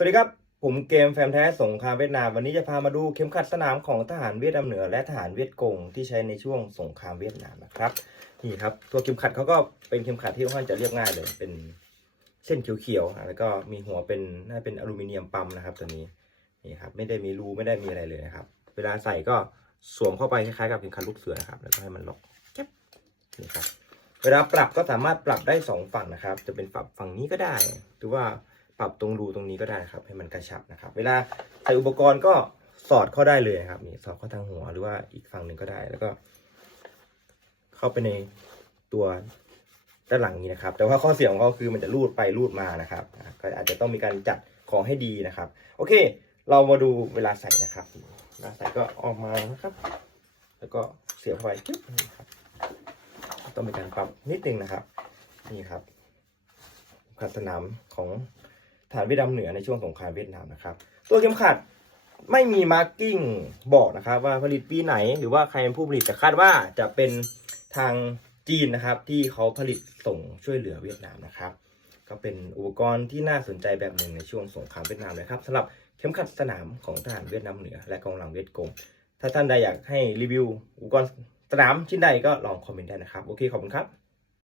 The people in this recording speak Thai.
สวัสดีครับ ผมเกมแฟมแท้สงครามเวียดนามวันนี้จะพามาดูเข็มขัดสนามของทหารเวียดนามเหนือ และทหารเวียดกงที่ใช้ในช่วงสงครามเวียดนามนะครับนี่ครับตัวเข็มขัดเขาก็เป็นเข็มขัดที่ค่อนข้างจะเรียบง่ายเลย เป็นเส้นเขียวๆแล้วก็มีหัวเป็นน่าเป็นอลูมิเนียมปั๊มนะครับ ตัวนี้นี่ครับไม่ได้มีรูไม่ได้มีอะไรเลยนะครับ เวลาใส่ก็สวมเข้าไปคล้ายๆกับเข็มขัดลูกเสือนะครับแล้วก็ให้มันล็อกแก๊บนี่ครับเวลาปรับก็สามารถปรับได้สองฝั่งนะครับ จะเป็นปรับฝั่งนี้ก็ได้หรือว่า ปรับตรงรูตรงนี้ก็ได้นะครับ ให้มันกระชับนะครับ เวลาใส่อุปกรณ์ก็สอดเข้าได้เลยครับนี่สอดเข้าทางหัวหรือว่าอีกฝั่งหนึ่งก็ได้ แล้วก็ เข้าไปในตัวด้านหลังนี้นะครับ แต่ว่าข้อเสียของเขาคือมันจะรูดไปรูดมานะครับก็อาจจะต้องมีการจัดของให้ดีนะครับ โอเค เรามาดูเวลาใส่นะครับเวลาใส่ก็ออกมานะครับ แล้วก็เสียบเข้าไปปึ๊บนี่ครับต้องมีการปรับนิดนึงนะครับ นี่ครับขัดสนามของ ฐานเวียดนามเหนือในช่วงสงครามเวียดนามนะครับ ตัวเข็มขัดไม่มีมาร์กิ้งบอกนะครับ ว่าผลิตปีไหนหรือว่าใครเป็นผู้ผลิตแต่คาดว่าจะเป็นทางจีนนะครับ ที่เขาผลิตส่งช่วยเหลือเวียดนามนะครับ ก็เป็นอุปกรณ์ที่น่าสนใจแบบหนึ่งในช่วงสงครามเวียดนามเลยครับสำหรับเข็มขัดสนามของทหารเวียดนามเหนือ และกองกำลังเวียดกงถ้าท่านใดอยากให้รีวิวอุปกรณ์สนามชิ้นใดก็ลองคอมเมนต์ได้นะครับ โอเคขอบคุณครับ